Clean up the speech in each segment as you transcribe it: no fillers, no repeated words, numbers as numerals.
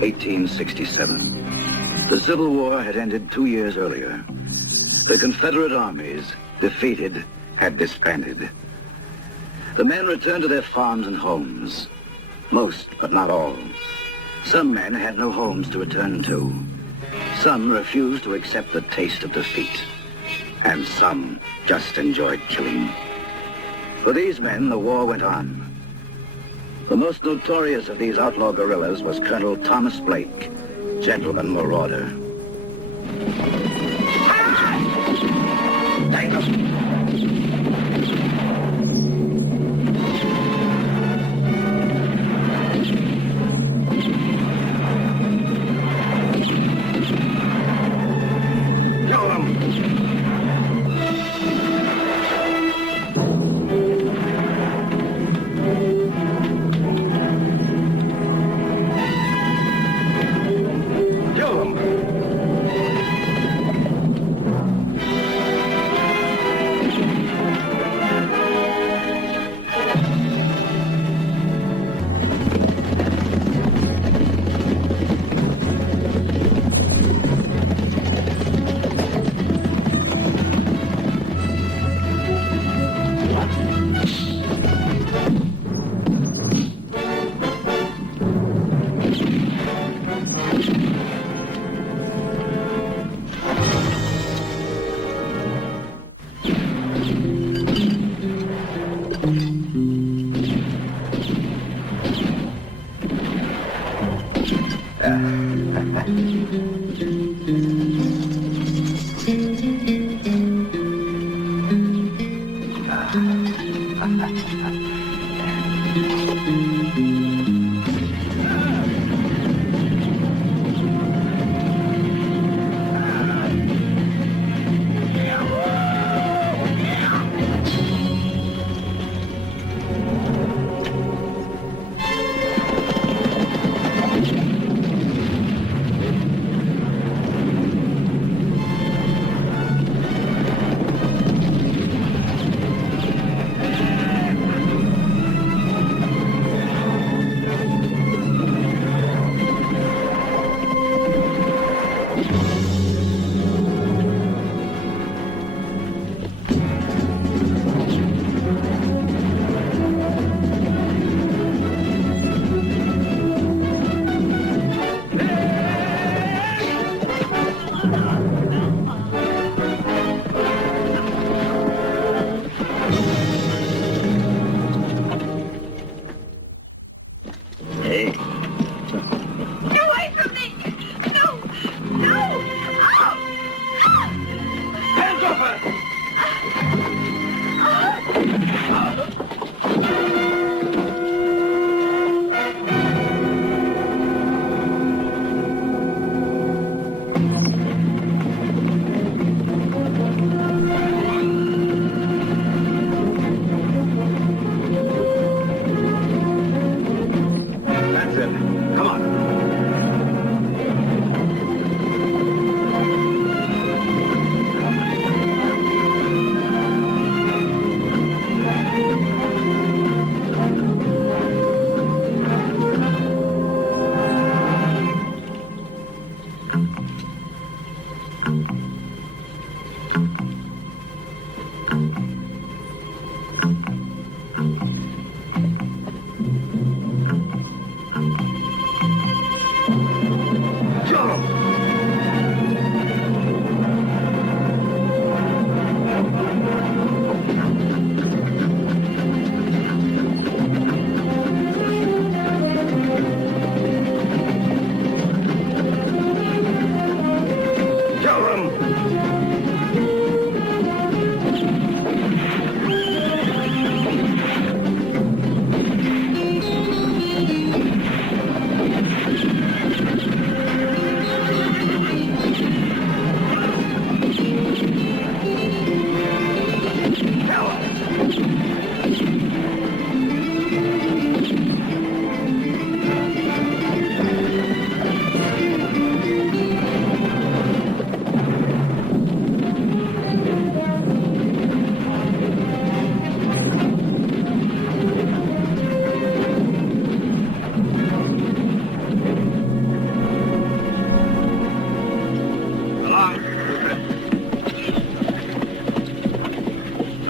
1867. The Civil War had ended 2 years earlier. The Confederate armies, defeated, had disbanded. The men returned to their farms and homes. Most, but not all. Some men had no homes to return to. Some refused to accept the taste of defeat. And some just enjoyed killing. For these men, the war went on. The most notorious of these outlaw guerrillas was Colonel Thomas Blake, gentleman marauder.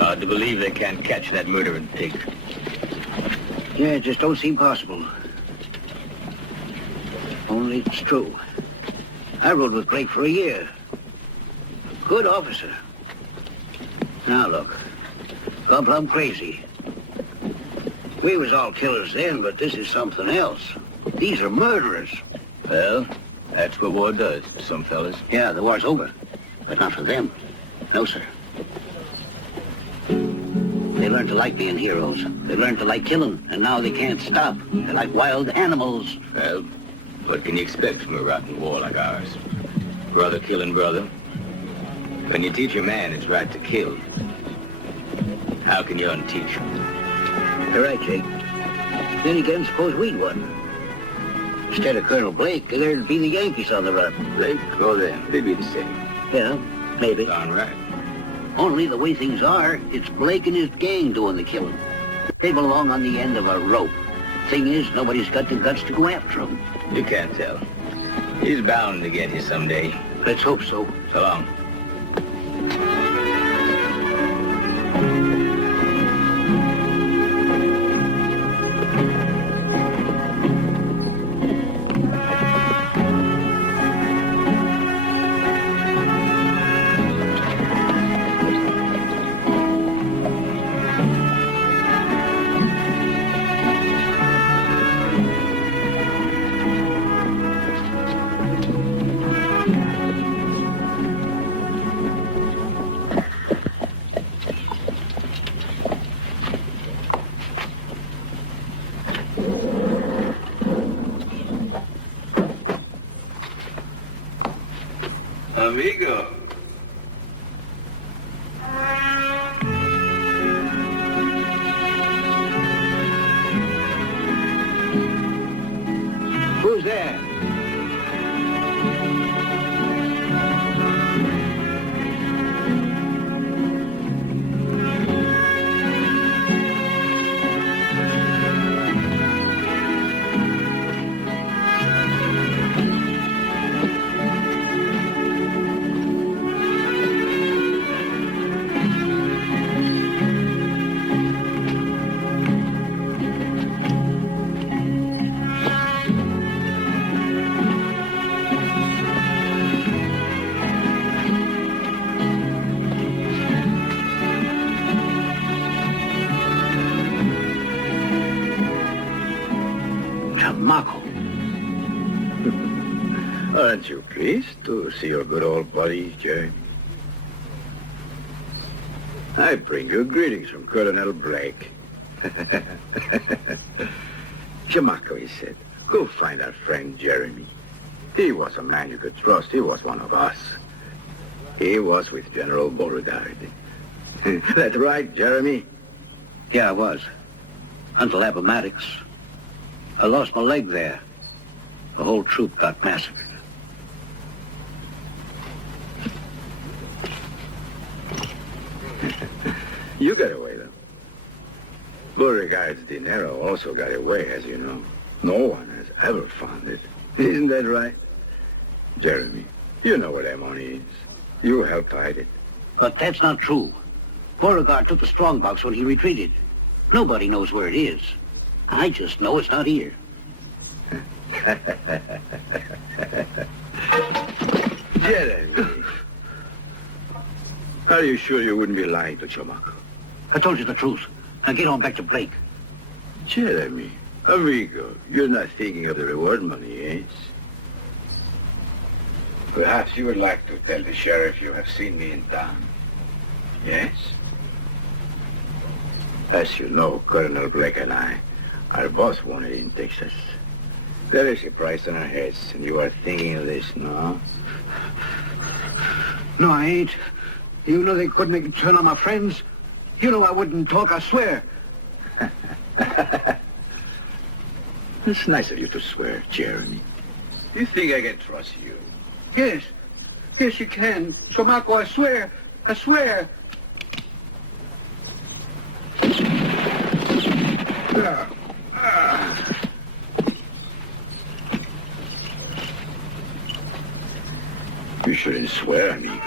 Hard to believe they can't catch that murdering pig. Yeah, it just don't seem possible. Only it's true. I rode with Blake for a year. A good officer. Now look, gone plumb crazy. We was all killers then, but this is something else. These are murderers. Well, that's what war does to some fellas. Yeah, the war's over, but not for them. No, sir. They learned to like being heroes. They learned to like killing, and now they can't stop. They're like wild animals. Well, what can you expect from a rotten war like ours? Brother killing brother. When you teach a man it's right to kill, how can you unteach him? You're right, Jake. Then again, suppose we'd won. Instead of Colonel Blake, there'd be the Yankees on the run. Blake or them, they'd be the same. Yeah, maybe. Darn right. Only the way things are, it's Blake and his gang doing the killing. They belong on the end of a rope. Thing is, nobody's got the guts to go after him. You can't tell. He's bound to get you someday. Let's hope so. So long. Amigo. Who's there? Chamaco. Aren't you pleased to see your good old buddy, Jeremy? I bring you greetings from Colonel Blake. Chamaco, he said, go find our friend Jeremy. He was a man you could trust. He was one of us. He was with General Beauregard. That's right, Jeremy. Yeah, I was. Until Appomattox. I lost my leg there. The whole troop got massacred. You got away, though. Beauregard's dinero also got away, as you know. No one has ever found it. Isn't that right? Jeremy, you know where that money is. You helped hide it. But that's not true. Beauregard took the strongbox when he retreated. Nobody knows where it is. I just know it's not here. Jeremy, are you sure you wouldn't be lying to Chamaco? I told you the truth. Now get on back to Blake. Jeremy, amigo, you're not thinking of the reward money, yes? Perhaps you would like to tell the sheriff you have seen me in town. Yes? As you know, Colonel Blake and I are both wanted in Texas. There is a price on our heads, and you are thinking of this, no? No, I ain't. You know they couldn't make a turn on my friends. You know I wouldn't talk, I swear. It's nice of you to swear, Jeremy. You think I can trust you? Yes. Yes, you can. Chamaco, I swear. I swear. You shouldn't swear, amigo.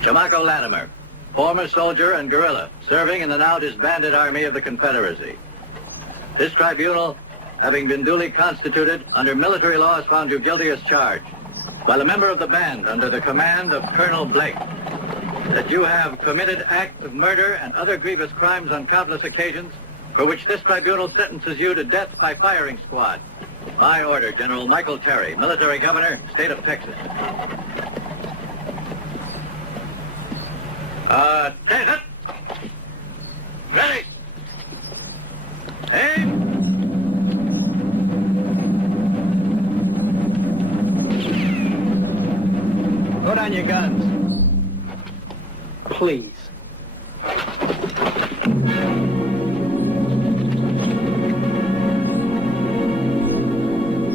Chamaco Latimer, former soldier and guerrilla, serving in the now disbanded Army of the Confederacy. This tribunal, having been duly constituted under military law, has found you guilty as charged, while a member of the band under the command of Colonel Blake, that you have committed acts of murder and other grievous crimes on countless occasions, for which this tribunal sentences you to death by firing squad. By order, General Michael Terry, Military Governor, State of Texas. Stand up. Ready. Aim. Put on your guns. Please.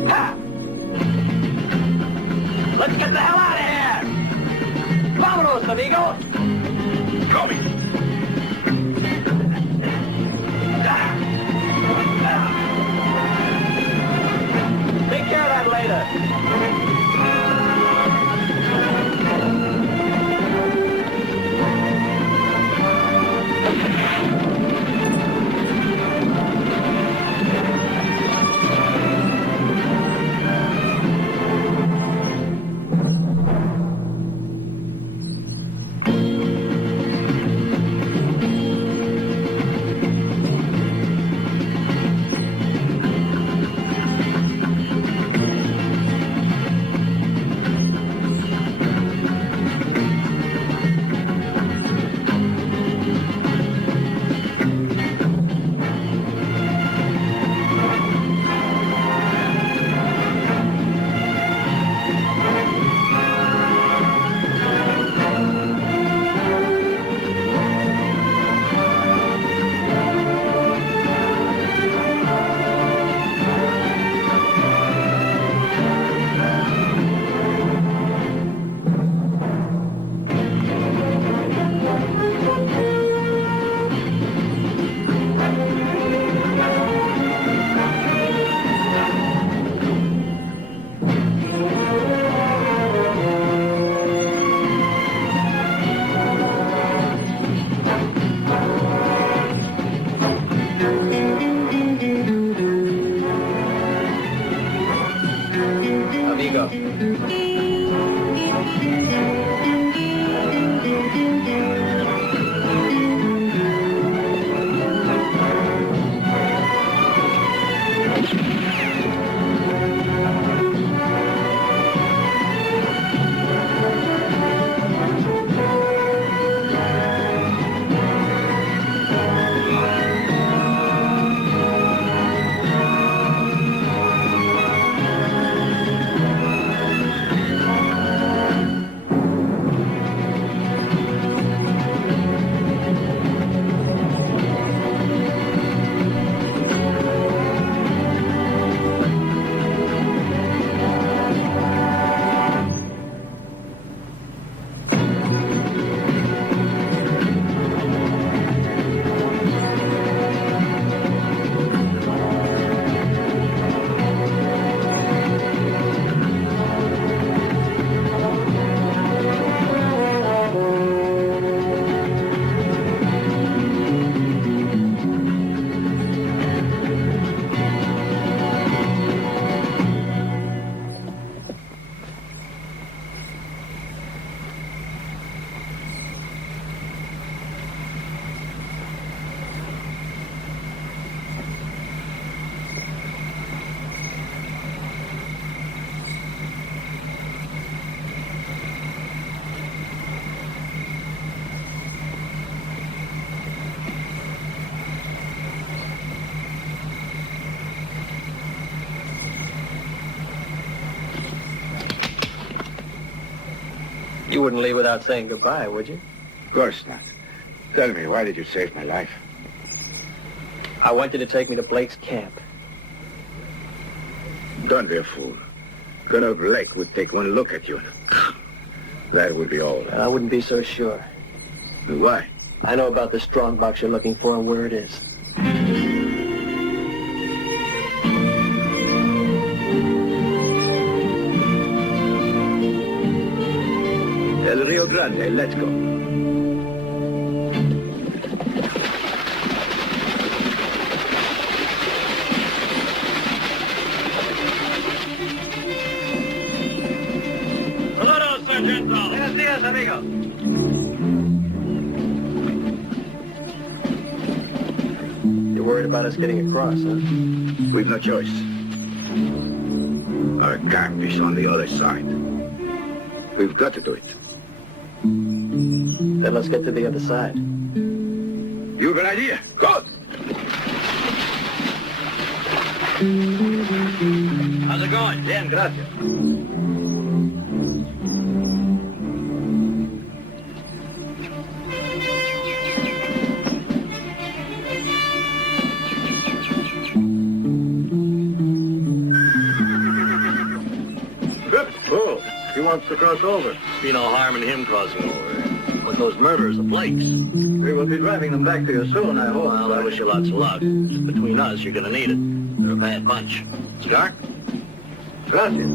Ha! Let's get the hell out of here! Vámonos, amigos! Coming! Take care of that later. You wouldn't leave without saying goodbye, would you? Of course not. Tell me, why did you save my life? I want you to take me to Blake's camp. Don't be a fool. Colonel Blake would take one look at you. That would be all. I wouldn't be so sure. Why? I know about the strong box you're looking for and where it is. El Rio Grande, let's go. Saludos, Sargento. Buenos días, amigo. You're worried about us getting across, huh? We've no choice. Our camp is on the other side. We've got to do it. Then let's get to the other side. You have an idea? Good. How's it going? Bien, gracias. Oh, he wants to cross over. Be no harm in him crossing over. But those murderers are Blakes. We will be driving them back to you soon, I hope. Well, I wish you lots of luck. Just between us, you're gonna need it. They're a bad bunch. Cigar? Gracias.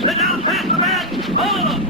Sit down, pass the man! Follow them!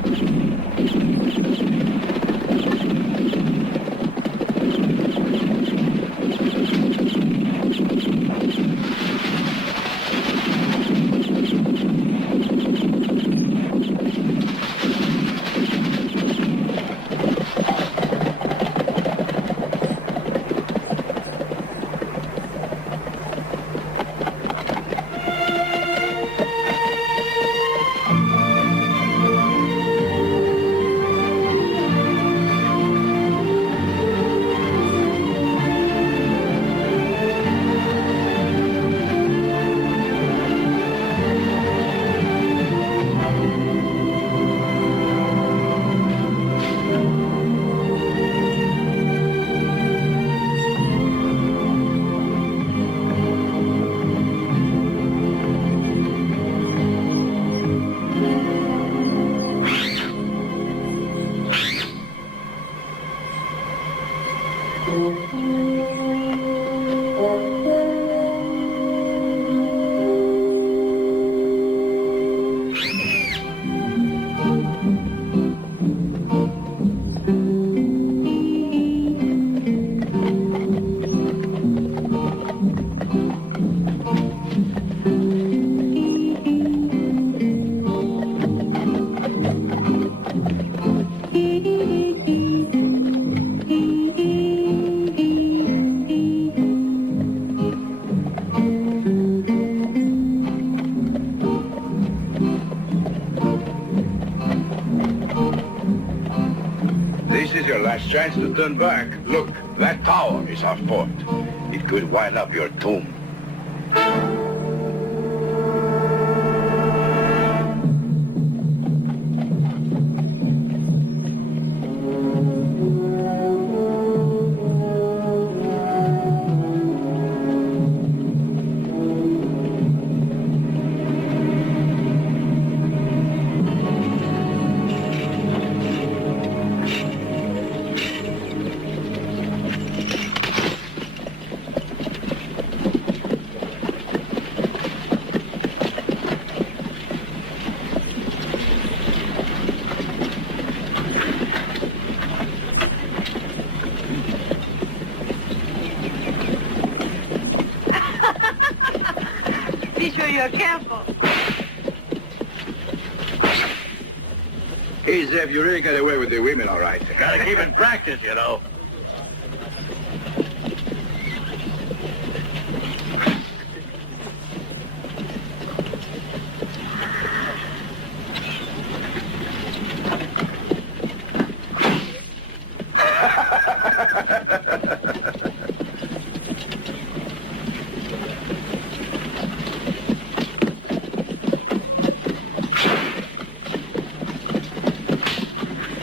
This is your last chance to turn back. Look, that tower is our fort. It could wind up your tomb. Be sure you're careful. Hey, Zev, you really got away with the women, all right. Gotta keep in practice, you know.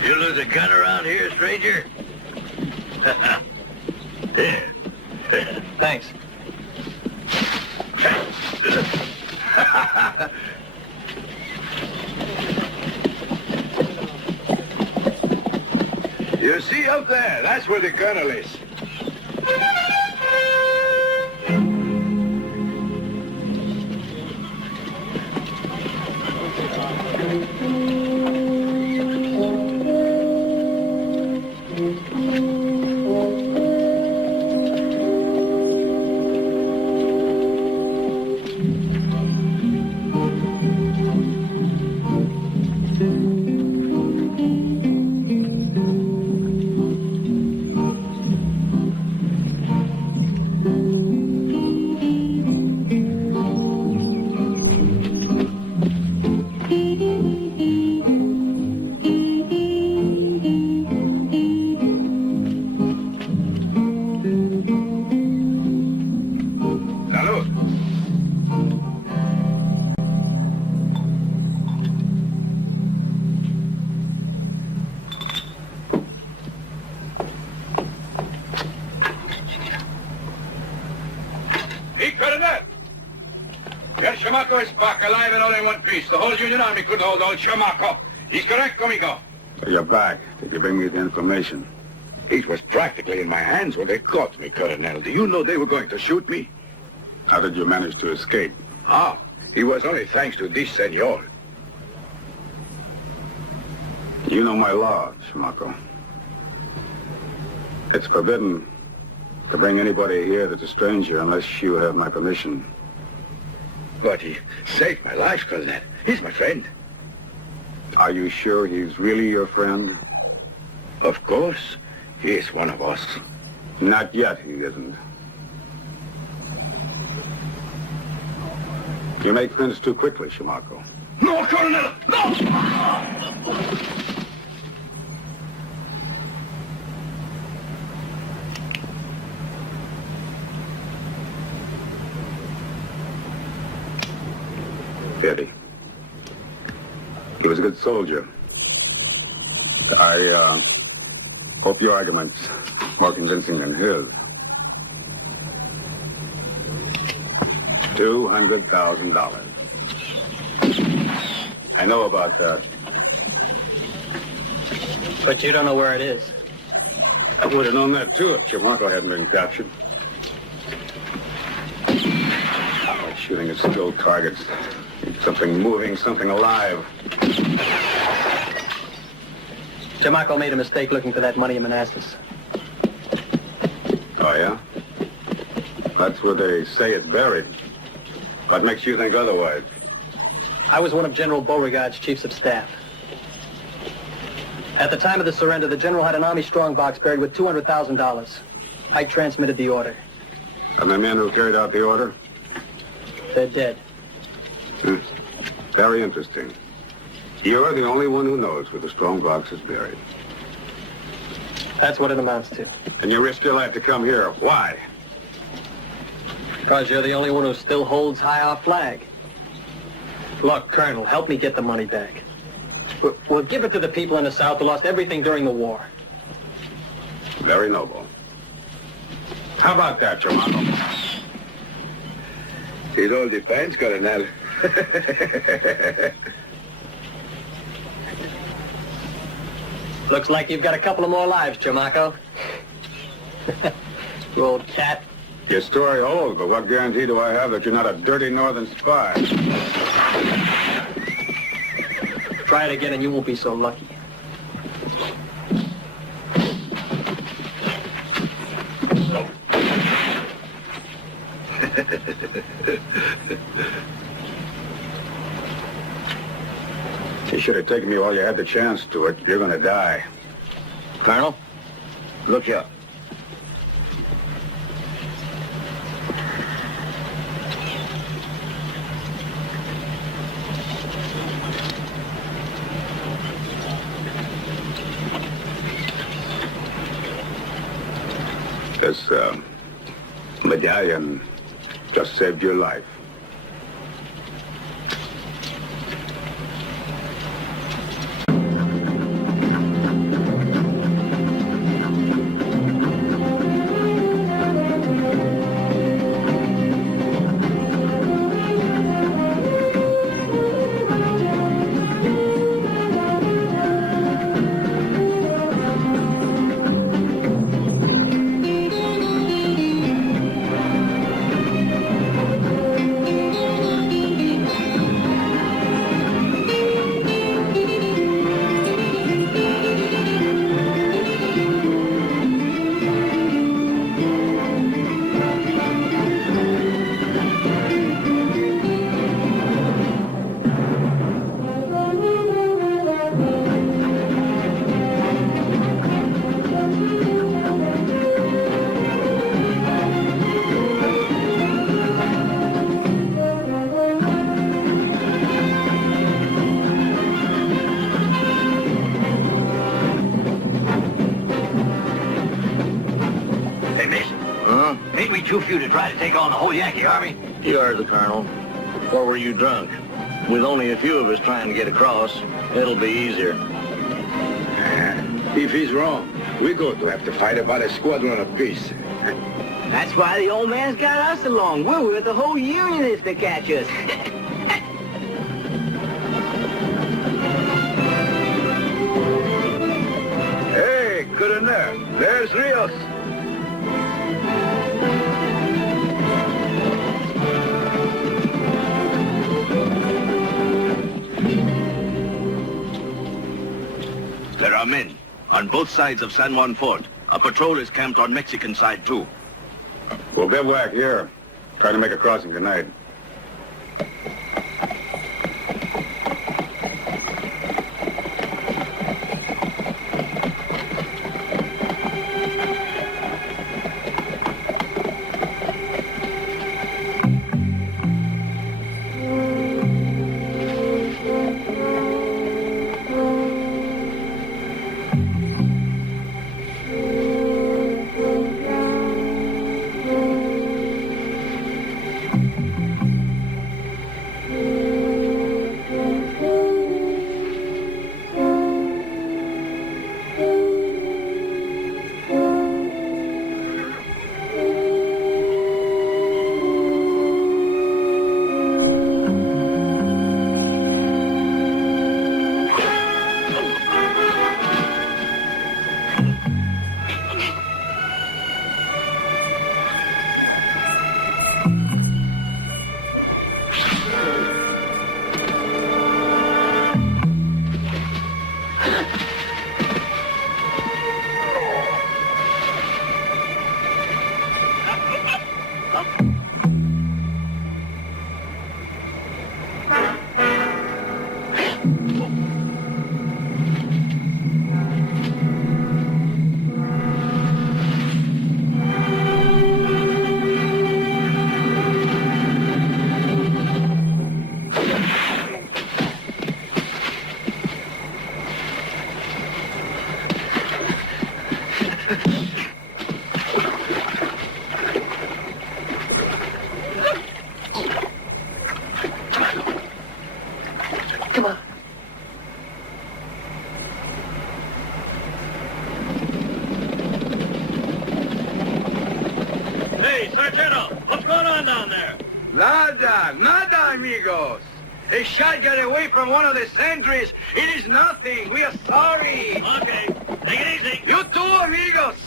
You lose a gun around here, stranger? Here. Thanks. You see up there, that's where the colonel is. Salud. Hey, Colonel! Your Chamaco is back alive and all in one piece. The whole Union Army couldn't hold old Chamaco. He's correct, amigo. So you're back. Did you bring me the information? It was practically in my hands when they caught me, Colonel. Do you know they were going to shoot me? How did you manage to escape? Ah, it was only thanks to this senor. You know my law, Chamaco. It's forbidden to bring anybody here that's a stranger unless you have my permission. But he saved my life, Colonel. He's my friend. Are you sure he's really your friend? Of course, he is one of us. Not yet, he isn't. You make friends too quickly, Chamaco. No, Colonel! No! Pity. He was a good soldier. I hope your argument's more convincing than his. $200,000. I know about that. But you don't know where it is. I would have known that, too, if Chamaco hadn't been captured. Like shooting at still targets. Need something moving, something alive. Chamaco made a mistake looking for that money in Manassas. Oh, yeah? That's where they say it's buried. What makes you think otherwise? I was one of General Beauregard's chiefs of staff. At the time of the surrender, the general had an Army strongbox buried with $200,000. I transmitted the order. And the men who carried out the order? They're dead. Very interesting. You're the only one who knows where the strongbox is buried. That's what it amounts to. And you risked your life to come here. Why? Because you're the only one who still holds high our flag. Look, Colonel, help me get the money back. We'll give it to the people in the South who lost everything during the war. Very noble. How about that, Chamaco? It all depends, Colonel. Looks like you've got a couple of more lives, Chamaco. You old cat. Your story holds, but what guarantee do I have that you're not a dirty northern spy? Try it again and you won't be so lucky. You should have taken me while you had the chance, Stuart. You're gonna die. Colonel, look here. This medallion just saved your life. too few to try to take on the whole Yankee army. You heard the colonel. Or were you drunk? With only a few of us trying to get across, it'll be easier. If he's wrong, we're going to have to fight about a squadron apiece. That's why the old man's got us along. We're with the whole Union if they catch us. Hey, Colonel, there's Rios. There are men on both sides of San Juan Fort. A patrol is camped on Mexican side, too. We'll bivouac here. Try to make a crossing tonight. Hey, Sargento, what's going on down there? Nada, amigos. A shot got away from one of the sentries. It is nothing. We are sorry. Okay, take it easy. You too, amigos.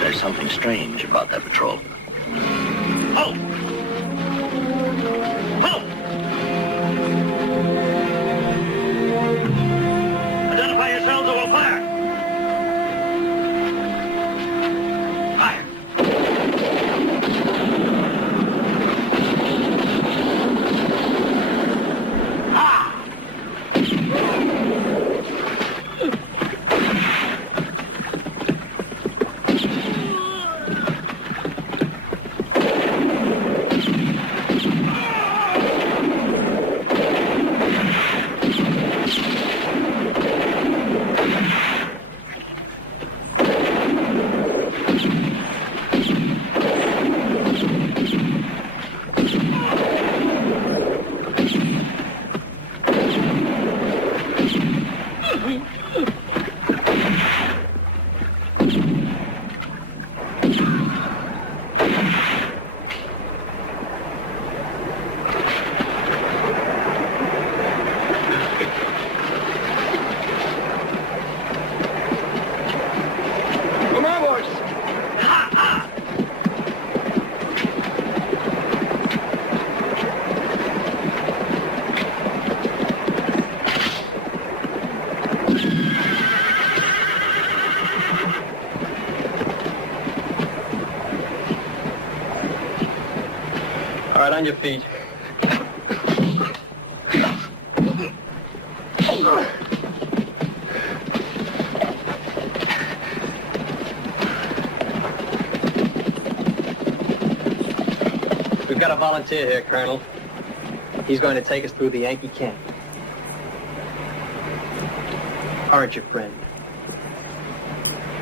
There's something strange about that patrol. Halt! Halt! Identify yourselves or we'll fire! Fire! right, on your feet. We've got a volunteer here, Colonel. He's going to take us through the Yankee camp. Aren't you, friend?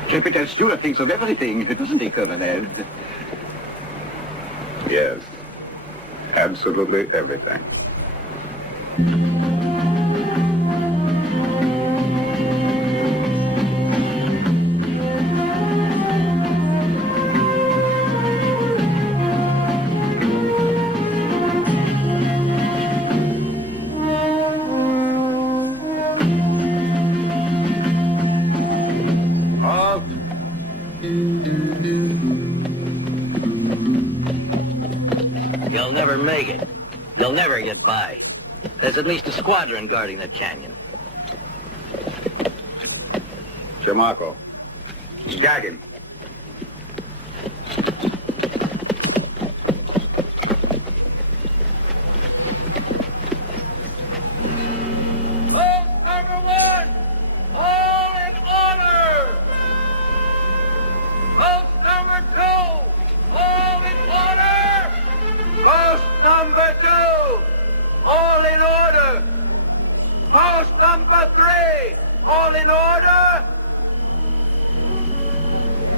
Jupiter Stewart thinks of everything, doesn't he, Colonel Ed? Yes. Absolutely everything. Halt! You'll never make it. You'll never get by. There's at least a squadron guarding that canyon. Chamaco. Gag him. Post number 1, all in order. Post number 2, all in order. Post number 2, all in order. Post number 3, all in order.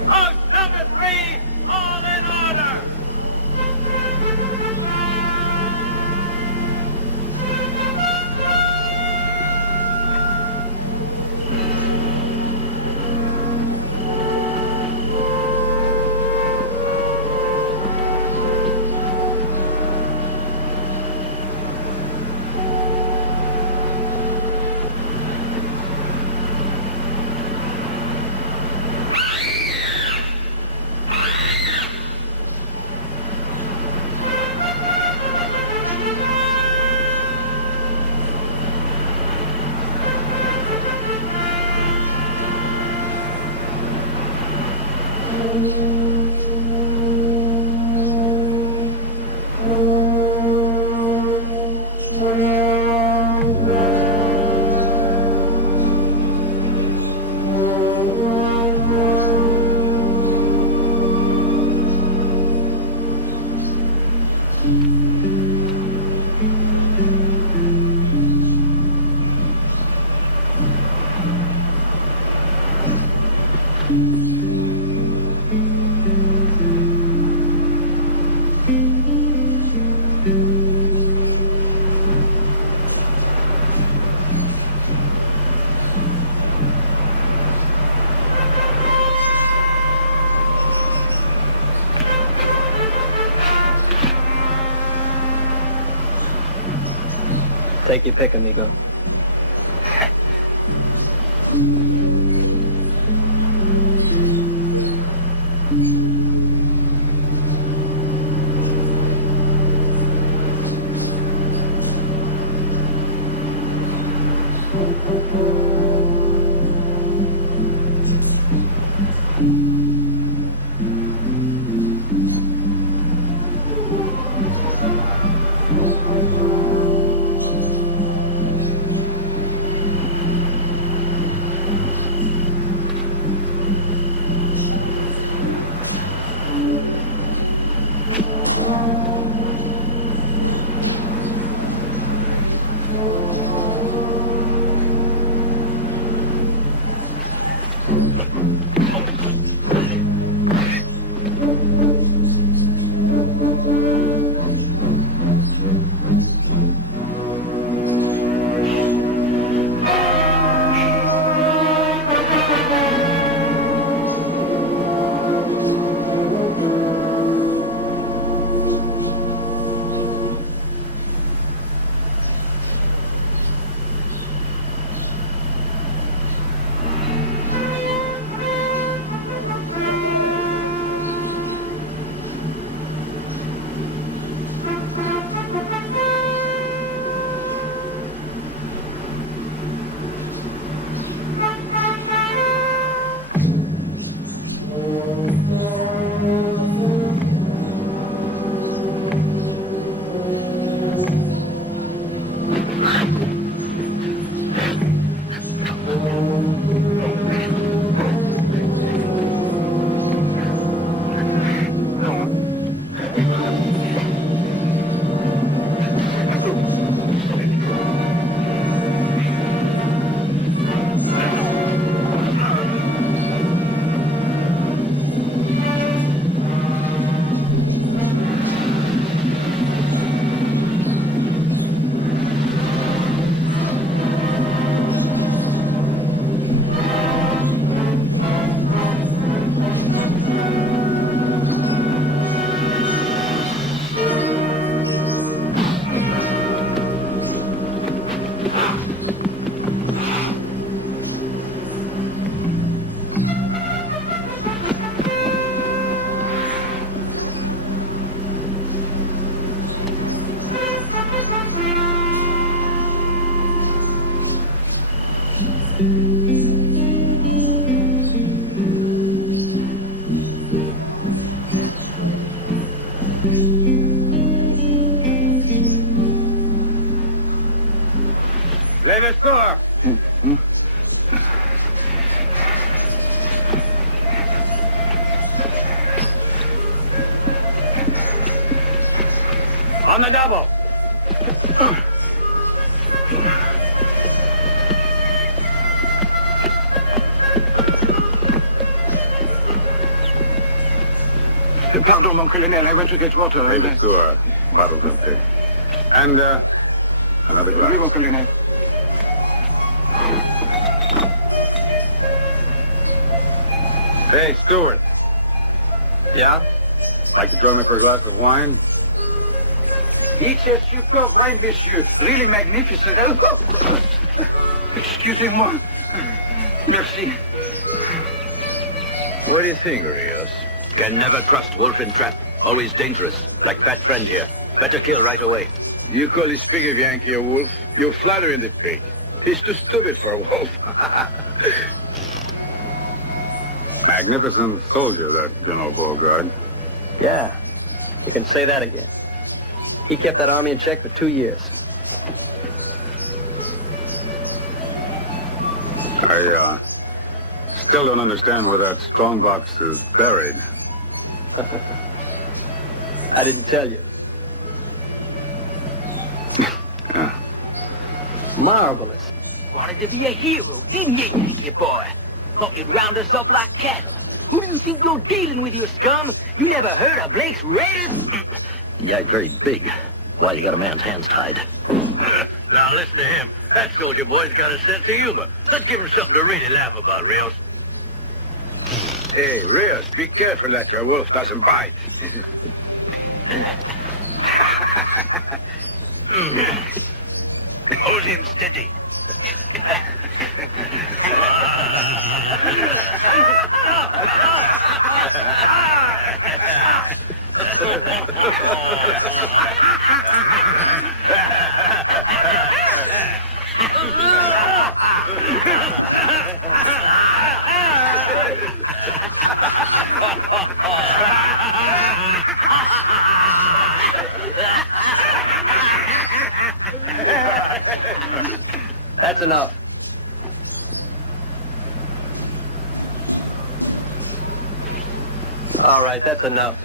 Post number 3, all in order. Take your pick, amigo. the store. On the double. Pardon, mon colonel, I went to get water. Leave the store. Bottle's empty. And, another glass. Oui, mon colonel. Hey, Stewart. Yeah? Like to join me for a glass of wine? It's a superb wine, monsieur. Really magnificent. Excusez-moi. Merci. What do you think, Rios? Can never trust wolf in trap. Always dangerous. Like fat friend here. Better kill right away. You call this pig of Yankee a wolf? You're flattering the pig. He's too stupid for a wolf. Magnificent soldier, that General Beauregard. Yeah. You can say that again. He kept that army in check for 2 years. I, still don't understand where that strongbox is buried. I didn't tell you. Yeah. Marvelous. Wanted to be a hero, didn't you, Yankee boy? Thought you'd round us up like cattle. Who do you think you're dealing with, you scum? You never heard of Blake's Raiders? Yeah, very big. Why, you got a man's hands tied. Now listen to him. That soldier boy's got a sense of humor. Let's give him something to really laugh about, Rios. Hey, Rios, be careful that your wolf doesn't bite. Hold him steady. That's enough. All right, that's enough.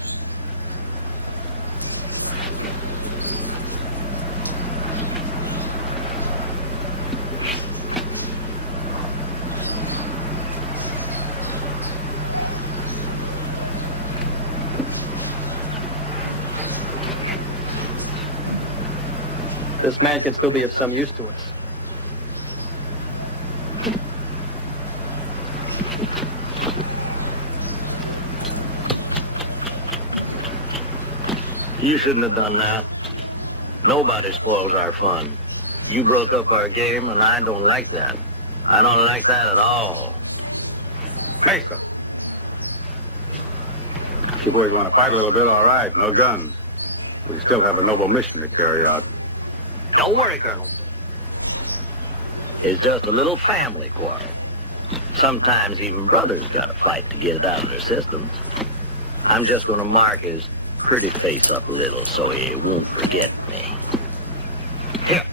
This man can still be of some use to us. You shouldn't have done that. Nobody spoils our fun. You broke up our game, and I don't like that. I don't like that at all. Mesa. If you boys want to fight a little bit, all right. No guns. We still have a noble mission to carry out. Don't worry, Colonel. It's just a little family quarrel. Sometimes even brothers gotta fight to get it out of their systems. I'm just gonna mark his pretty face up a little so he won't forget me. Here.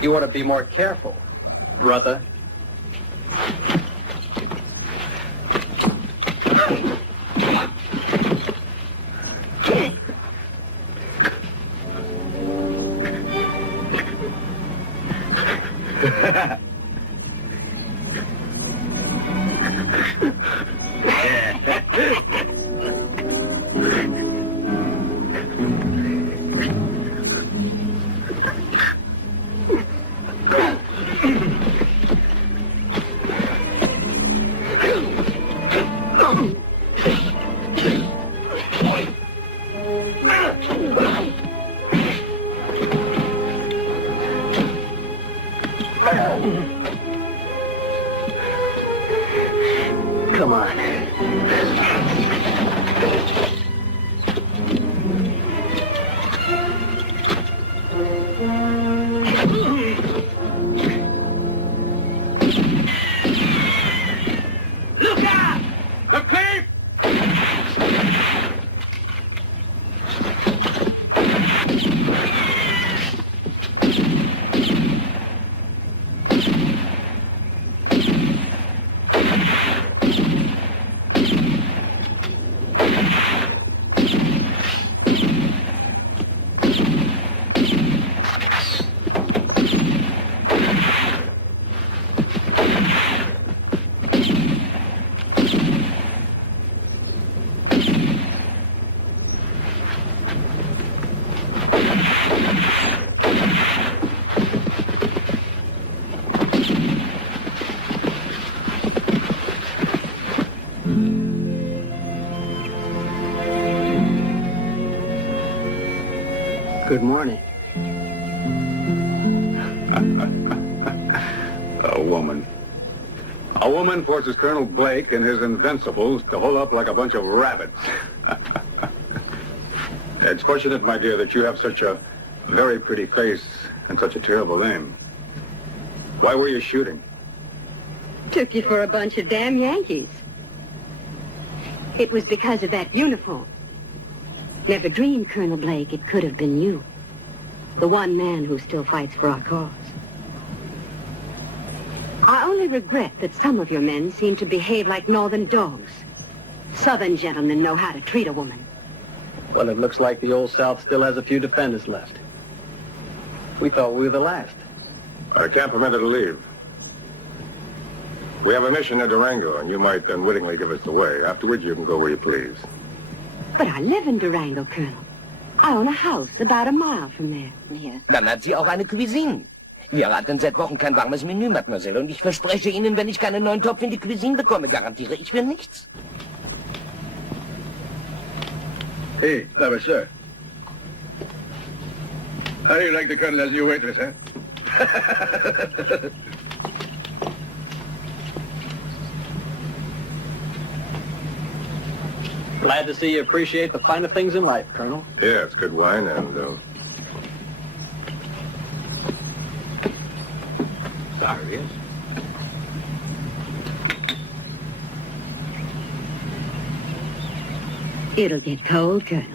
You want to be more careful, brother. Come on. Look out! The cliff! Good morning. A woman. A woman forces Colonel Blake and his invincibles to hole up like a bunch of rabbits. It's fortunate, my dear, that you have such a very pretty face and such a terrible aim. Why were you shooting? Took you for a bunch of damn Yankees. It was because of that uniform. Never dreamed, Colonel Blake, it could have been you. The one man who still fights for our cause. I only regret that some of your men seem to behave like northern dogs. Southern gentlemen know how to treat a woman. Well, it looks like the old South still has a few defenders left. We thought we were the last. I can't permit her to leave. We have a mission in Durango, and you might unwittingly give us away. Afterwards, you can go where you please. But I live in Durango, Colonel. I own a house about a mile from there. Here. Dann hat sie auch eine Cuisine. Wir hatten seit Wochen kein warmes Menü, Mademoiselle. Und ich verspreche Ihnen, wenn ich keinen neuen Topf in die Cuisine bekomme, garantiere ich für nichts. Hey, Lover, sir. How do you like the Colonel's new waitress, huh? Glad to see you appreciate the finer things in life, Colonel. Yeah, it's good wine, and, Sorry, yes. It'll get cold, Colonel.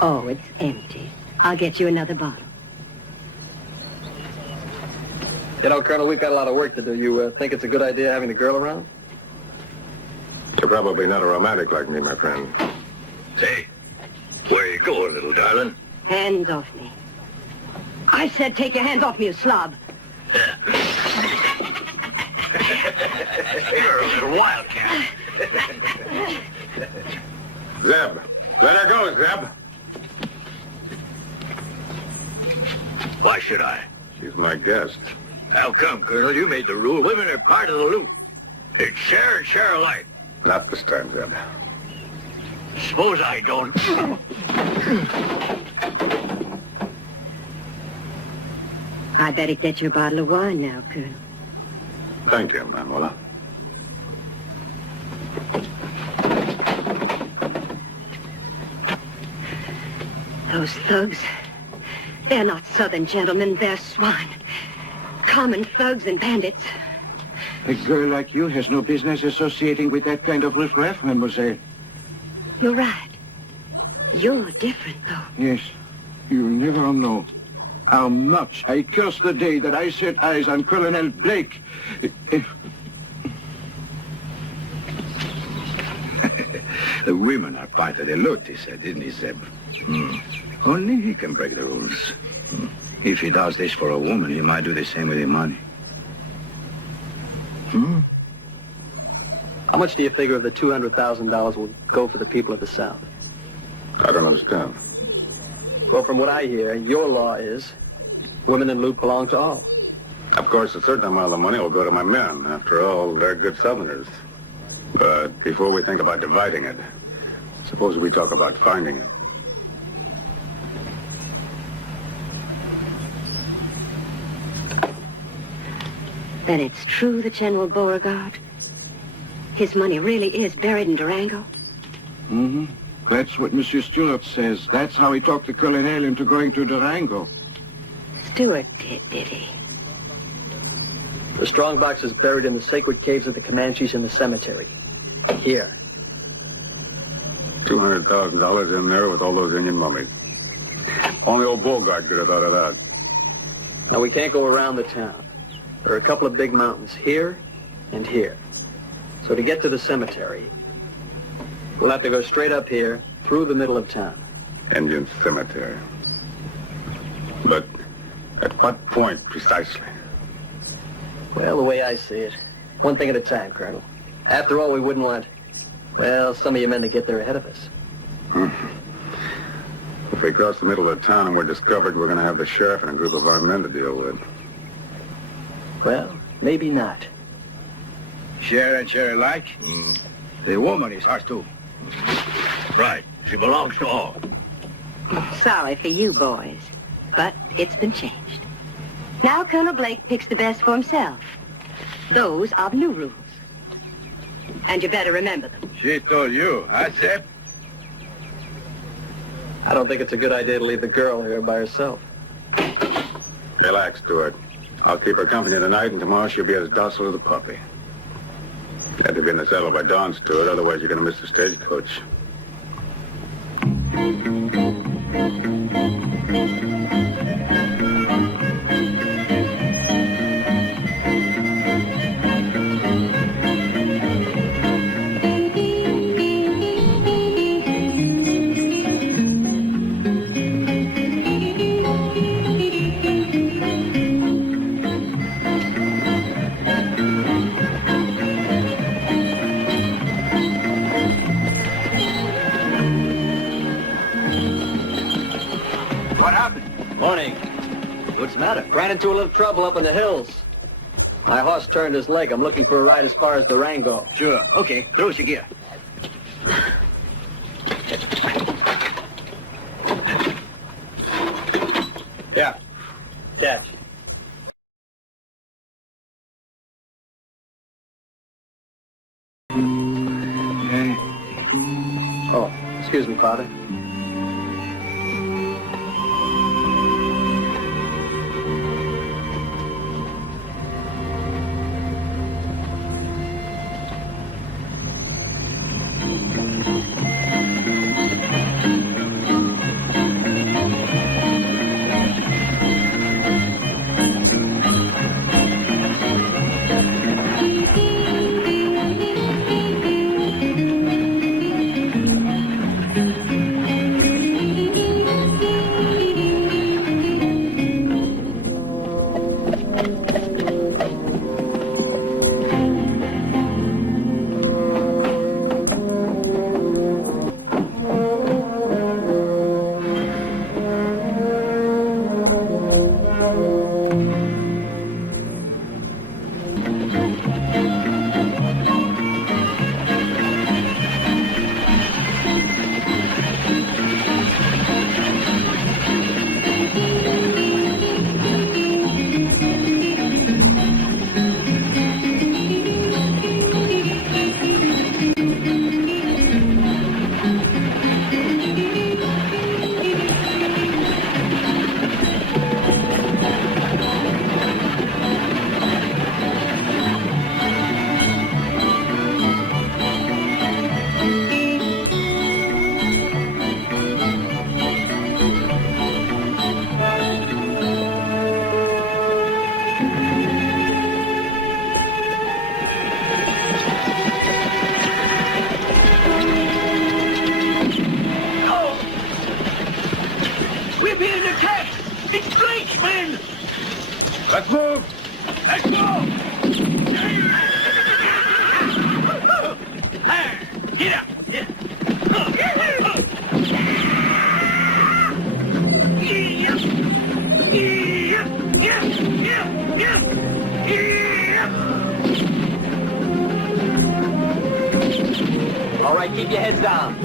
Oh, it's empty. I'll get you another bottle. You know, Colonel, we've got a lot of work to do. You think it's a good idea having the girl around? you're probably not a romantic like me, my friend. Say, where you going, little darling? Hands off me. I said take your hands off me, you slob. You're a little wildcat. Zeb. Let her go, Zeb. Why should I? She's my guest. How come, Colonel? You made the rule. Women are part of the loot. It's share and share alike. Not this time, Zeb. Suppose I don't. I better get you a bottle of wine now, Colonel. Thank you, Manuela. Those thugs, they're not Southern gentlemen, they're swine. Common thugs and bandits. A girl like you has no business associating with that kind of riffraff, mademoiselle. You're right. You're different, though. Yes, you'll never know how much I curse the day that I set eyes on Colonel Blake. The women are part of the loot, he said, didn't he, Zeb? Only he can break the rules. If he does this for a woman, he might do the same with the money. How much do you figure the $200,000 will go for the people of the South? I don't understand. Well, from what I hear, your law is women and loot belong to all. Of course, a certain amount of money will go to my men. After all, they're good Southerners. But before we think about dividing it, suppose we talk about finding it. Then it's true that General Beauregard, his money really is buried in Durango? Mm-hmm. That's what Monsieur Stewart says. That's how he talked the Colonel into going to Durango. Stewart did he? The strongbox is buried in the sacred caves of the Comanches in the cemetery. Here. $200,000 in there with all those Indian mummies. Only old Beauregard could have thought of that. Now, we can't go around the town. There are a couple of big mountains here and here. So to get to the cemetery, we'll have to go straight up here through the middle of town. Indian cemetery. But at what point precisely? Well, the way I see it, one thing at a time, Colonel. After all, we wouldn't want, well, some of your men to get there ahead of us. If we cross the middle of town and we're discovered, we're going to have the sheriff and a group of our men to deal with. Well, maybe not. Share and share alike? The woman is ours, too. Right. She belongs to all. Sorry for you boys, but it's been changed. Now Colonel Blake picks the best for himself. Those are the new rules. And you better remember them. She told you, huh, Sepp? I don't think it's a good idea to leave the girl here by herself. Relax, Stuart. I'll keep her company tonight, and tomorrow she'll be as docile as a puppy. You have to be in the saddle by dawn, Stuart, otherwise you're going to miss the stagecoach. What happened? Morning. What's the matter? Ran into a little trouble up in the hills. My horse turned his leg. I'm looking for a ride as far as Durango. Sure. Okay, throw us your gear. Yeah. Catch. Oh, excuse me, Father. We're being attacked! It's Blake's men! Let's move! Let's go! Get up! All right, keep your heads down.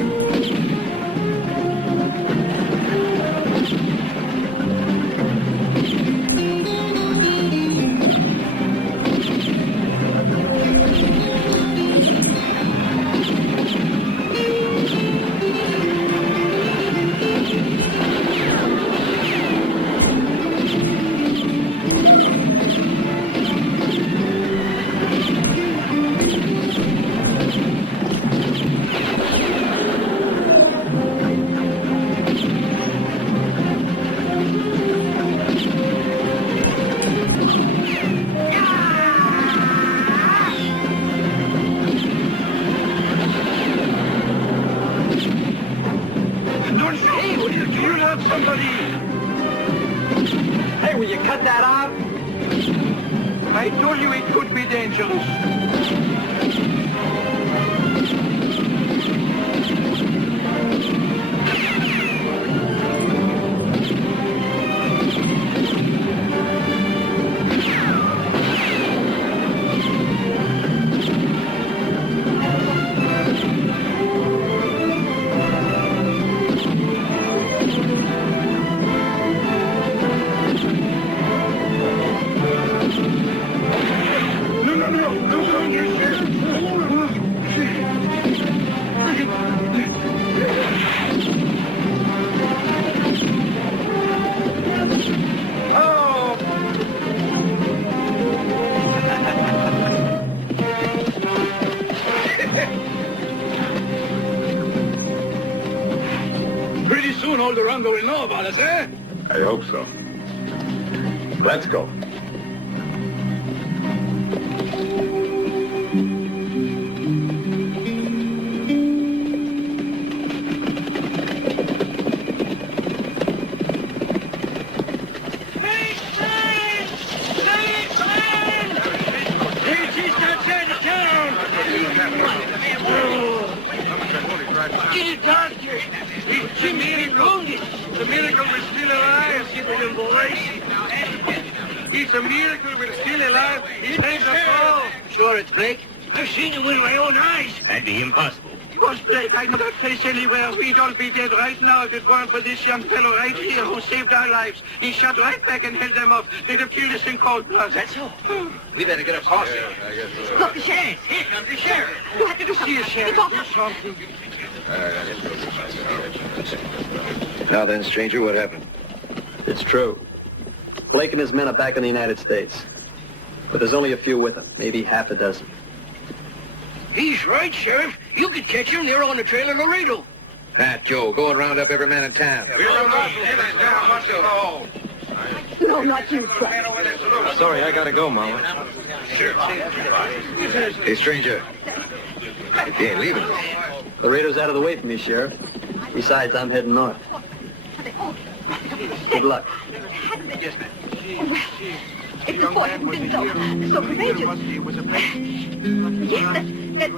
Hey, what are you doing? You have somebody! Hey, will you cut that out? I told you it could be dangerous. and old Durango will know about us, eh? I hope so. Let's go. Get a doctor. He's severely wounded. The miracle we're still alive, civilian boys. It's a miracle we're still alive. He saved us all. Sure it's Blake? I've seen it with my own eyes. That'd be impossible. It was Blake. I know that face anywhere. We'd all be dead right now if it weren't for this young fellow right here who saved our lives. He shot right back and held them off. They'd have killed us in cold blood. That's so. We better get a posse. Look, the sheriff. Here comes the sheriff. You have to do something. See you, Sheriff. It's all- Do something. Now then, stranger, what happened? It's true. Blake and his men are back in the United States. But there's only a few with them, maybe half a dozen. He's right, Sheriff. You could catch him. They're on the trail of Laredo. Pat, Joe, go and round up every man in town. We're on down. No, not you, Frank. Sorry, I gotta go, Mama. Hey, stranger. Yeah, leave it. Laredo's out of the way for me, Sheriff. Besides, I'm heading north. Good luck. It's the boy who's been so courageous. Yes,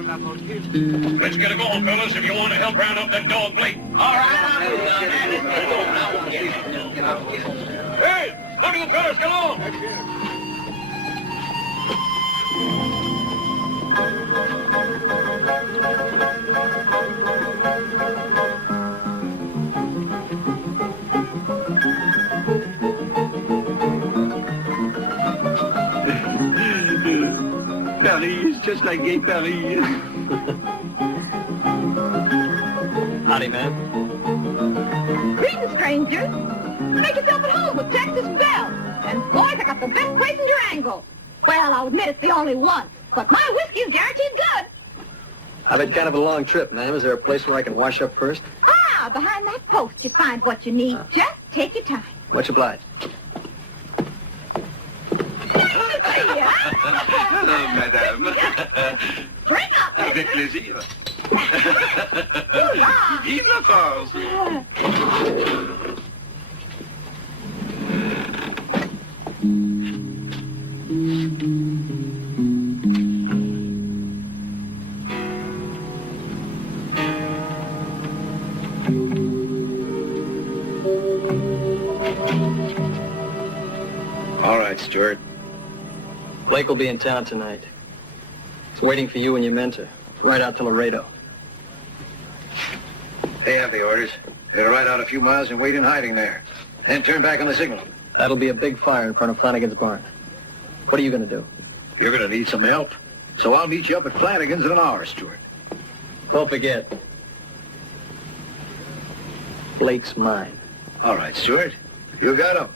Let's get a going, fellas, if you want to help round up that dog Blake. All right. Hey, come to the cars, come on. Paris is just like gay Paris. Howdy, man. greetings, strangers. Make yourself at home with Texas Belle. And boys, I got the best place in Durango. Well, I'll admit it's the only one, but my whiskey's guaranteed good. I've had kind of a long trip, ma'am. Is there a place where I can wash up first? Ah, behind that post you find what you need. Just take your time. Much obliged. Hello, madame. Drink up, Avec mister. plaisir. Hola. Vive la France. All right, Stuart. Blake will be in town tonight. He's waiting for you and your men to ride out to Laredo. They have the orders. They're to ride out a few miles and wait in hiding there. Then turn back on the signal. That'll be a big fire in front of Flanagan's barn. What are you going to do? You're going to need some help. So I'll meet you up at Flanagan's in an hour, Stuart. Don't forget. Blake's mine. All right, Stuart. You got him.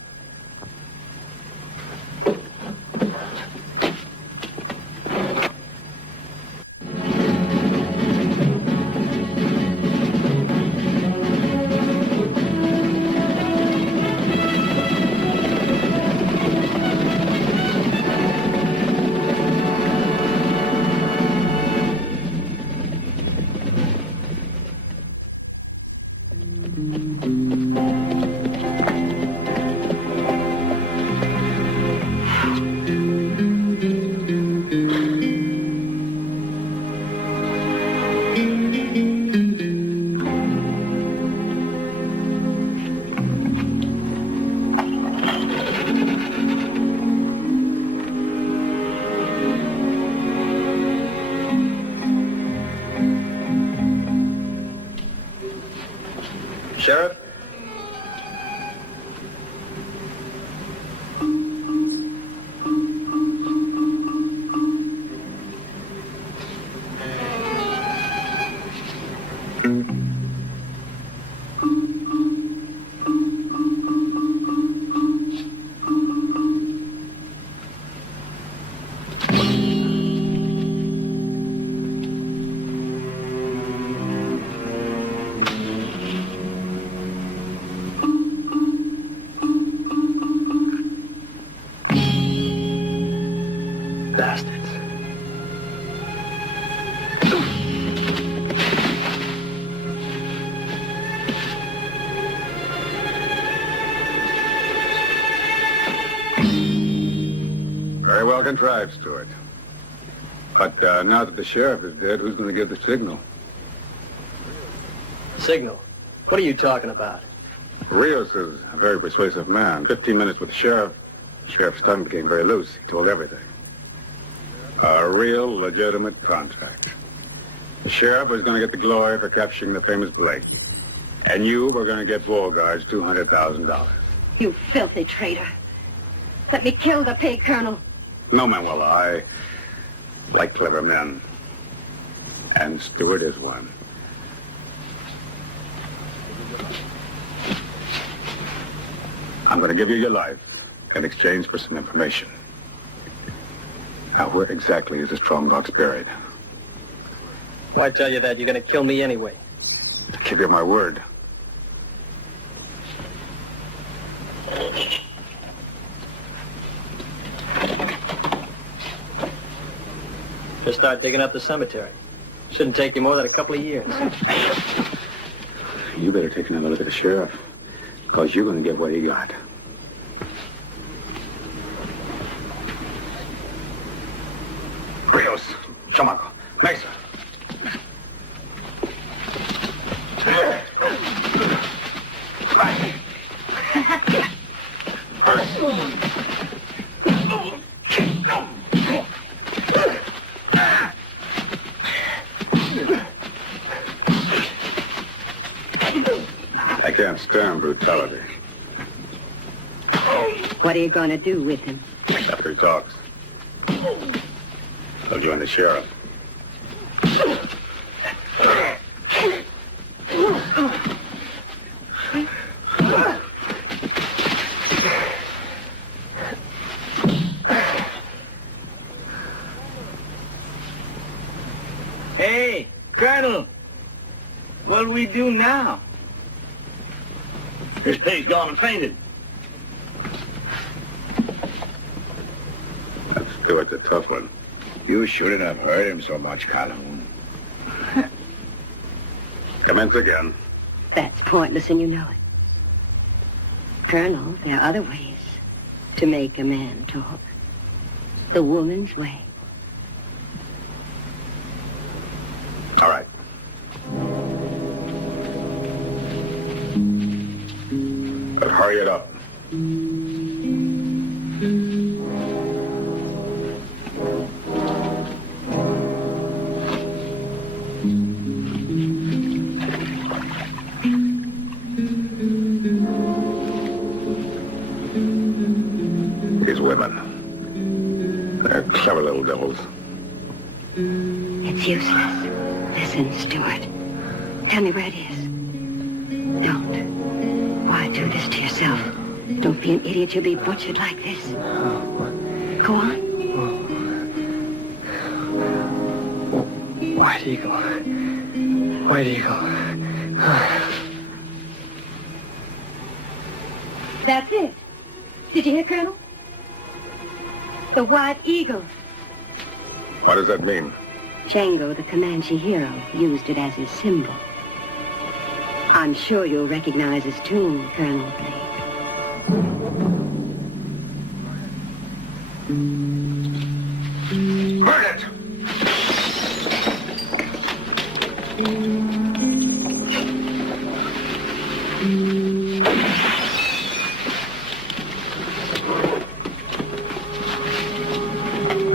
Very well contrived, Stewart. But now that the sheriff is dead, who's going to give the signal? Signal? What are you talking about? Rios is a very persuasive man. 15 minutes with the sheriff. The sheriff's tongue became very loose. He told everything. A real legitimate contract. The sheriff was going to get the glory for capturing the famous Blake. And you were going to get Beauregard's $200,000. You filthy traitor. Let me kill the pig, Colonel. No, Manuela, I like clever men. And Stewart is one. I'm going to give you your life in exchange for some information. Now, where exactly is the strongbox buried? Why tell you that? You're going to kill me anyway. To give you my word. Just start digging up the cemetery. Shouldn't take you more than a couple of years. You better take another look at the sheriff, because you're going to get what he got. Rios, Chamaco, Mesa. I can't stand brutality. What are you going to do with him? After he talks. I'll join the sheriff. Hey, Colonel. What'll we do now? This pig's gone and fainted. That Stewart's a tough one. You shouldn't have hurt him so much, Calhoun. Commence again. That's pointless, and you know it. Colonel, there are other ways to make a man talk. The woman's way. All right. But hurry it up. These women. They're clever little devils. It's useless. Listen, Stewart. Tell me where it is. Don't. Why do this to yourself? Don't be an idiot. You'll be butchered like this. Go on. White Eagle. White Eagle. That's it. Did you hear, Colonel? The White Eagle. What does that mean? Django, the Comanche hero, used it as his symbol. I'm sure you'll recognize his tune, Colonel Blake. Burn it!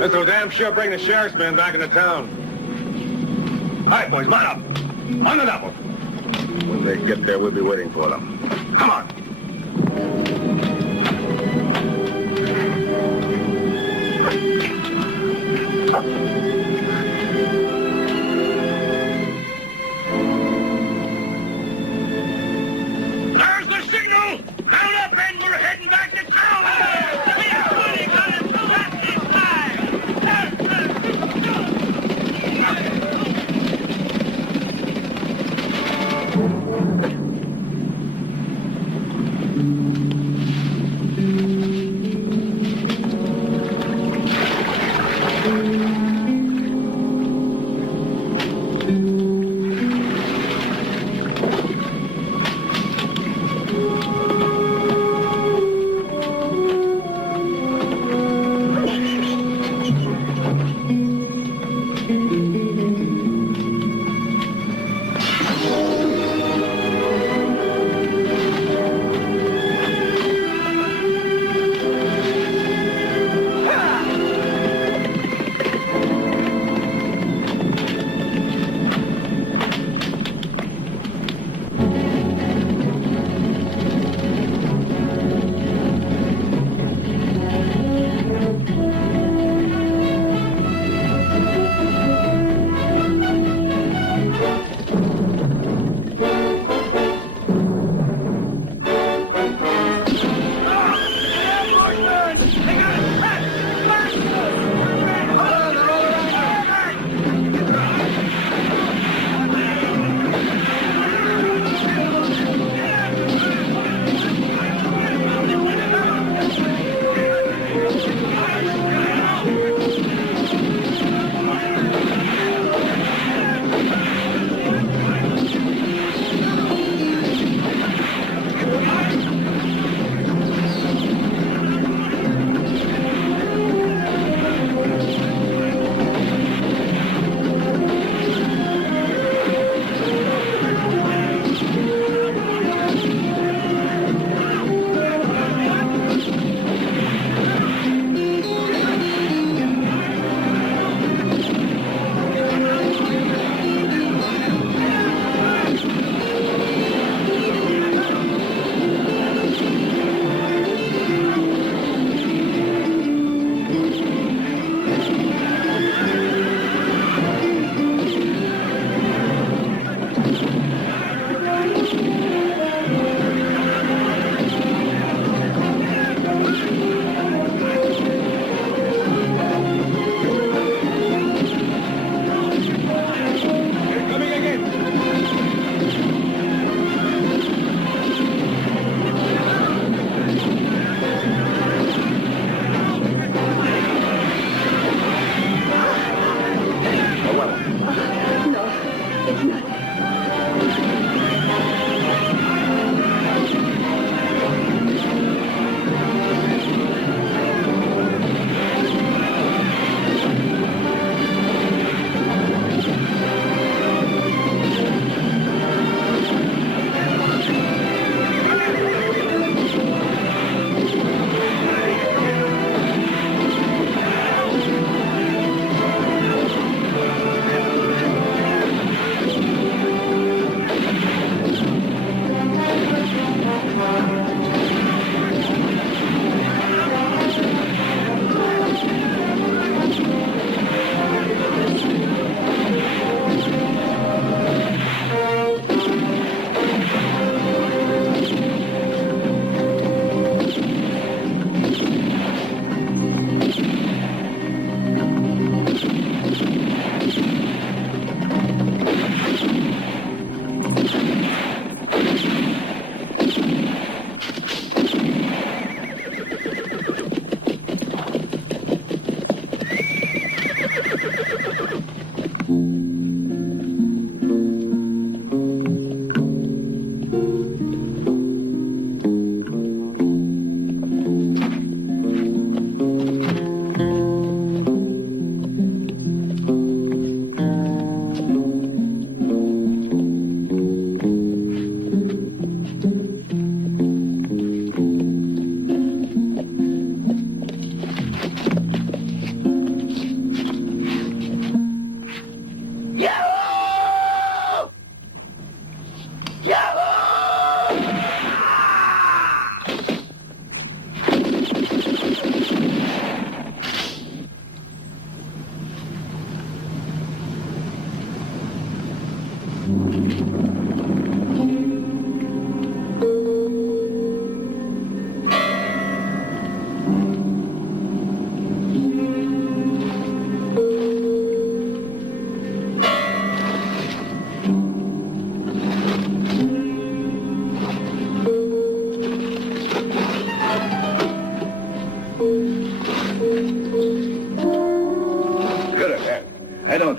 This'll damn sure bring the sheriff's men back into town. All right, boys, line up. On the double. When they get there, we'll be waiting for them. Come on. There's the signal! Mount up and we're heading back to town! We really got it back this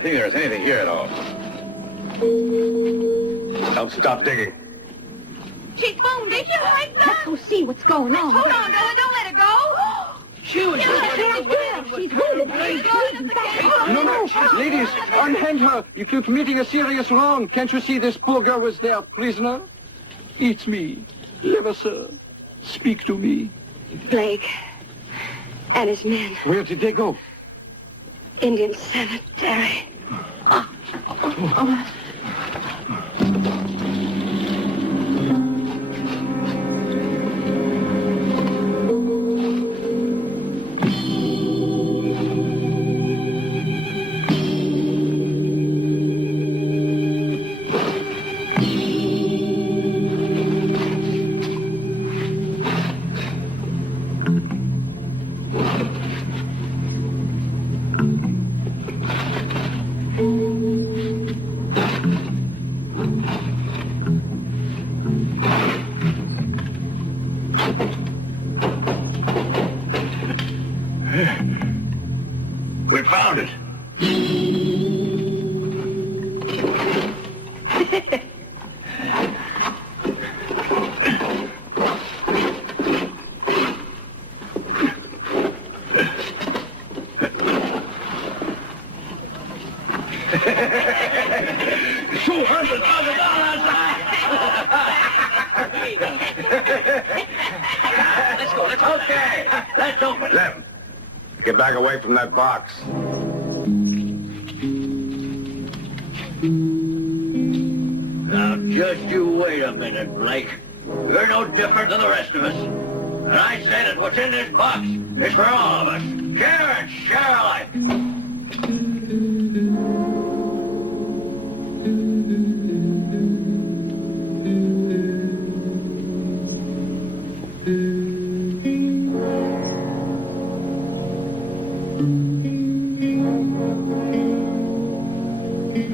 think there's anything here at all. Don't stop digging. She's wounded. Did you like that? Let's go see what's going on. Hold on, Bella. Don't let her go. She was She's wounded. No, ladies, unhand her. You're committing a serious wrong. Can't you see this poor girl was there, prisoner? It's me, Levasseur. Speak to me. Blake and his men. Where did they go? Indian Cemetery. We found it. Let's go. Okay, let's open. Lem, get back away from that box. Now, just you wait a minute, Blake. You're no different than the rest of us. And I say that what's in this box is for all of us. Share and share alike.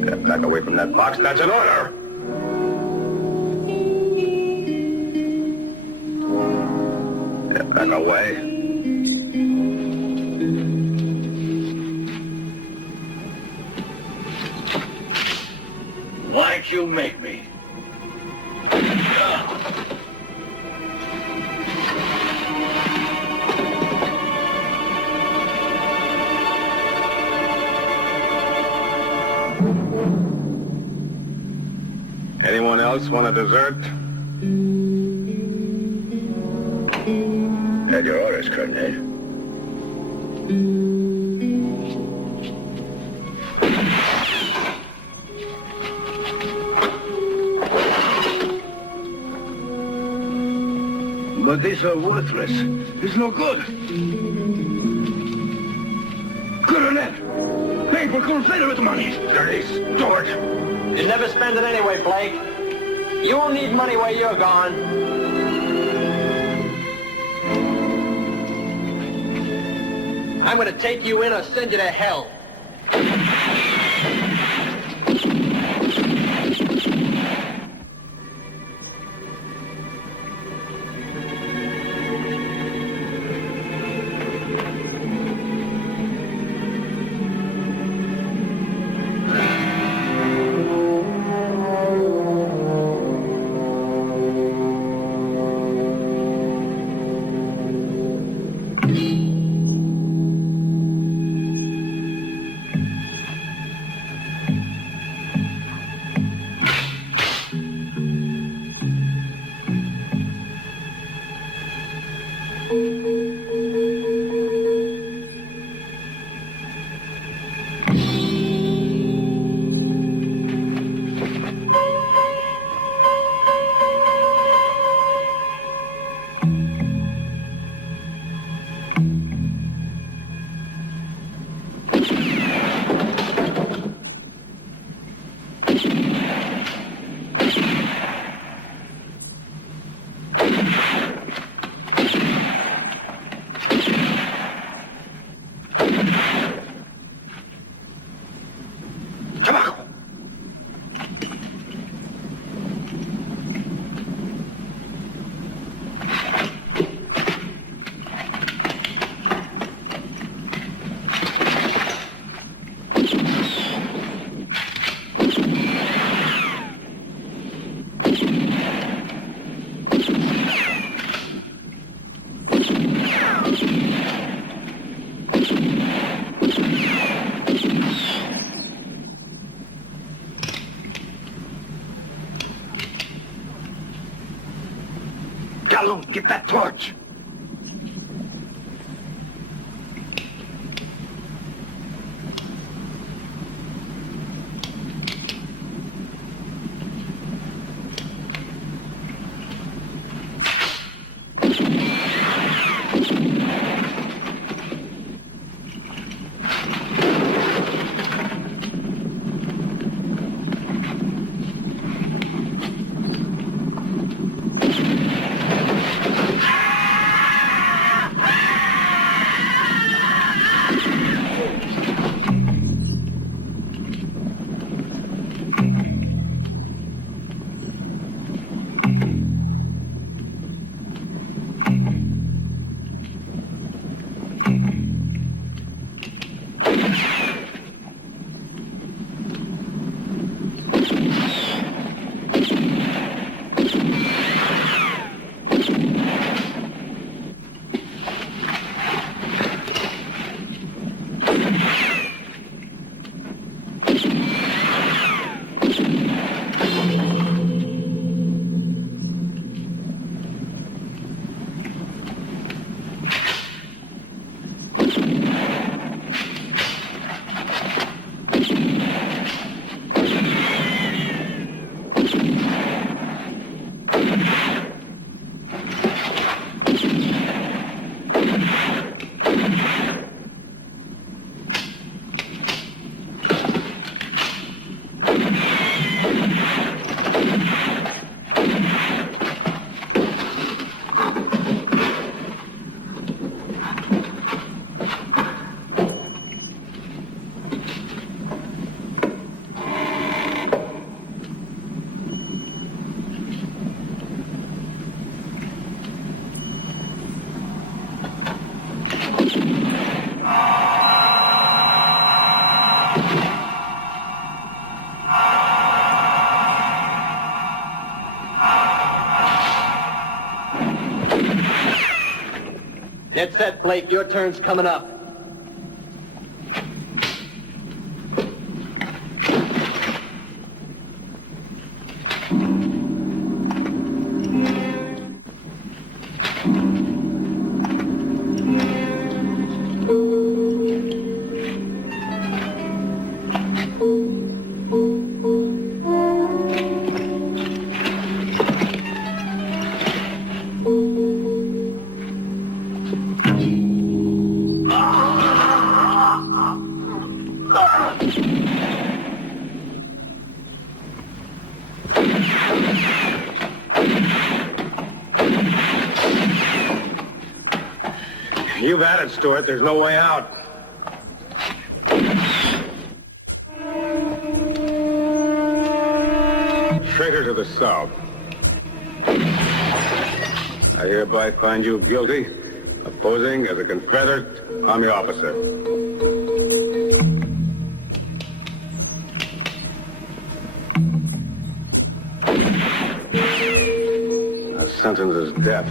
Get back away from that box. That's an order. Get back away. Why'd you make me? Anyone else want a dessert? At your orders, Colonel. But these are worthless. It's no good. Colonel, pay for Confederate money. Dirty steward. You never spend it anyway, Blake. You won't need money while you're gone. I'm gonna take you in or send you to hell. Talon, get that torch. Get set, Blake. Your turn's coming up. You've had it, Stuart. There's no way out. Traitor to the South. I hereby find you guilty of posing as a Confederate Army officer. The sentence is death.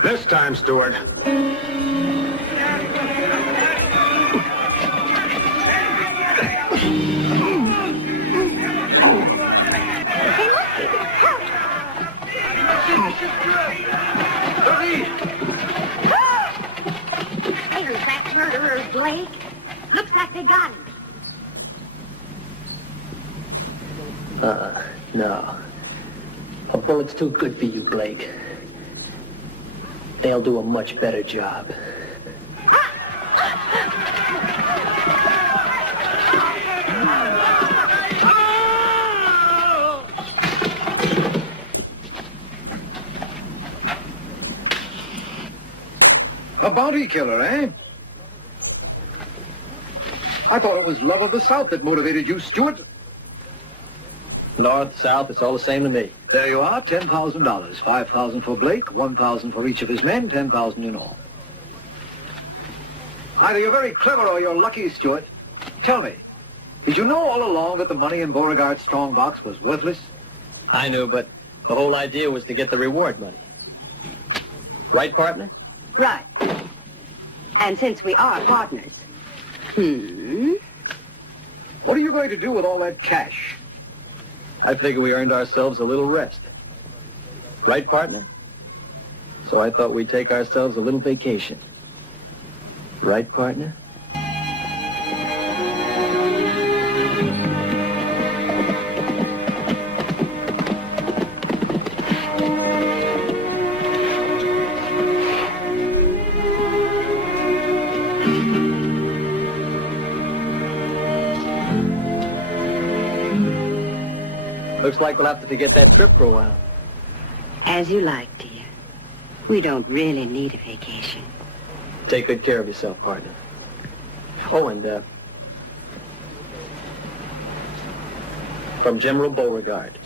This time, Stuart. There's that murderer, Blake. Looks like they got him. No. A bullet's too good for you, Blake. They'll do a much better job. A bounty killer, eh? I thought it was love of the South that motivated you, Stuart. North, south, it's all the same to me. There you are, $10,000. $5,000 for Blake, $1,000 for each of his men, $10,000 in all. Either you're very clever or you're lucky, Stuart. Tell me, did you know all along that the money in Beauregard's strongbox was worthless? I knew, but the whole idea was to get the reward money. Right, partner? Right. And since we are partners, What are you going to do with all that cash? I figure we earned ourselves a little rest. Right, partner? So I thought we'd take ourselves a little vacation. Right, partner? Looks like we'll have to forget that trip for a while. As you like, dear. We don't really need a vacation. Take good care of yourself, partner. Oh, and, from General Beauregard.